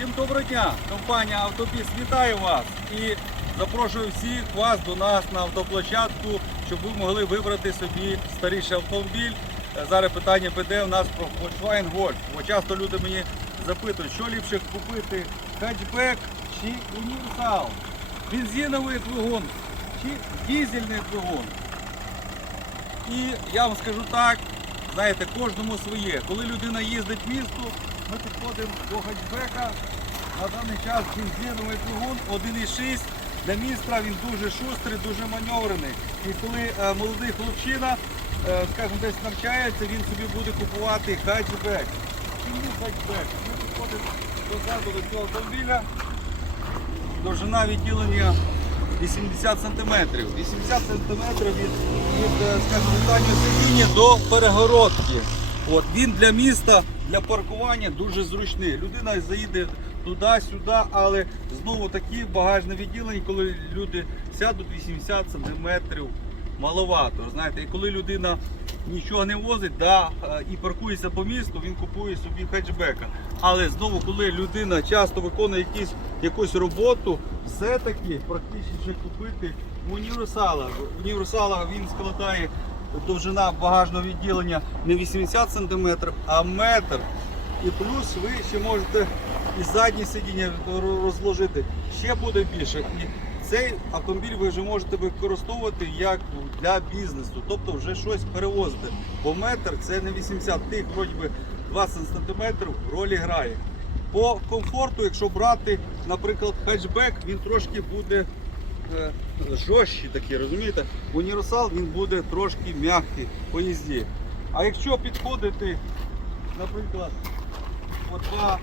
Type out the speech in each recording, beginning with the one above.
Всім доброго дня! Компанія Автобіс вітає вас і запрошую всіх вас до нас на автоплощадку, щоб ви могли вибрати собі старіший автомобіль. Е, Зараз питання піде у нас про Volkswagen Golf. Бо часто люди мені запитують, що ліпше купити хетчбек чи універсал, бензиновий двигун чи дизельний двигун. І я вам скажу так, знаєте, кожному своє. Коли людина їздить в місто, ми підходимо до хетчбека. На даний час бензиновий двигун 1,6. Для міста він дуже шустрий, дуже маневрений. І коли е, молодий хлопчина, е, скажімо, десь навчається, він собі буде купувати хетчбек. Чому хетчбек? Ми підходимо дозаду до цього автомобіля. Довжина відділення 80 сантиметрів. 80 сантиметрів від, від е, скажімо, останнього сидіння до перегородки. От, він для міста, для паркування дуже зручний. Людина заїде туди-сюди, але знову такі багажне відділення, коли люди сядуть 80 см маловато. Знаєте, і коли людина нічого не возить, да, е, і паркується по місту, він купує собі хетчбека. Але знову, коли людина часто виконує якісь, якусь роботу, все-таки практично купити універсала. В Універсала він складає довжина багажного відділення не 80 см, а метр. І плюс ви ще можете і заднє сидіння розложити. Ще буде більше. Цей автомобіль ви вже можете використовувати як для бізнесу, тобто вже щось перевозити. Бо метр це не 80 тих, вроді би 20 см ролі грає. По комфорту, якщо брати, наприклад, хетчбек, він трошки буде е, такий, розумієте? Універсал він буде трошки м'який по їзді. А якщо підходити, наприклад, по два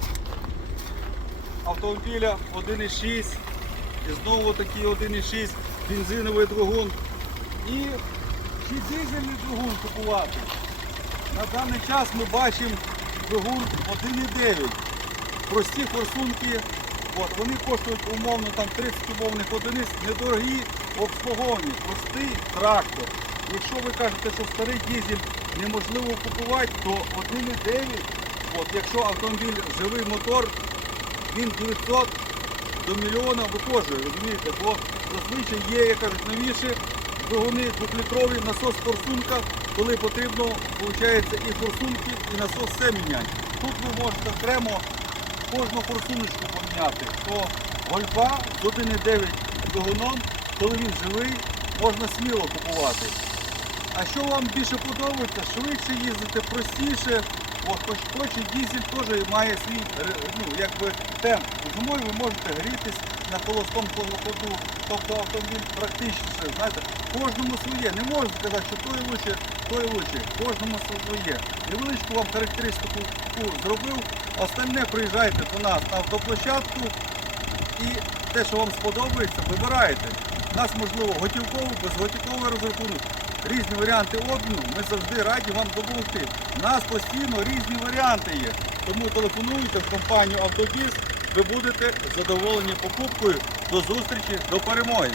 автомобіля 1,6 і знову такий 1,6 бензиновий двигун і чи дизельний двигун купувати. На даний час ми бачимо двигун 1,9. Прості форсунки, от, вони коштують умовно там 30 умовних одиниць, недорогі обслуговувані, простий трактор. Якщо ви кажете, що старий дизель неможливо купувати, то 1,9, от, якщо автомобіль живий мотор, він 900 до мільйона виходжує, розумієте, бо зазвичай є, як кажуть, новіші двигуни двохлітрові, насос форсунка, коли потрібно, виходить, і форсунки, і насос все міняти. Тут ви можете окремо кожну форсуночку поміняти, то гольфа з 1,9 двигуном, коли він живий, можна сміло купувати. А що вам більше подобається, швидше їздити, простіше. От, хоч, хоч і дізель теж має свій ну, якби, темп. Зимою ви можете грітись на холостому ходу, тобто автомобіль практичніше. Знаєте, кожному своє. Не можна сказати, що той лучше, той лучше. Кожному своє. Невеличку вам характеристику зробив. Остальне приїжджайте до нас на автоплощадку і те, що вам сподобається, вибирайте. У нас можливо готівковий, безготівковий розрахунок, різні варіанти обміну. Ми завжди раді вам допомогти. У нас постійно різні варіанти є. Тому телефонуйте в компанію Автобіс, ви будете задоволені покупкою. До зустрічі, до перемоги.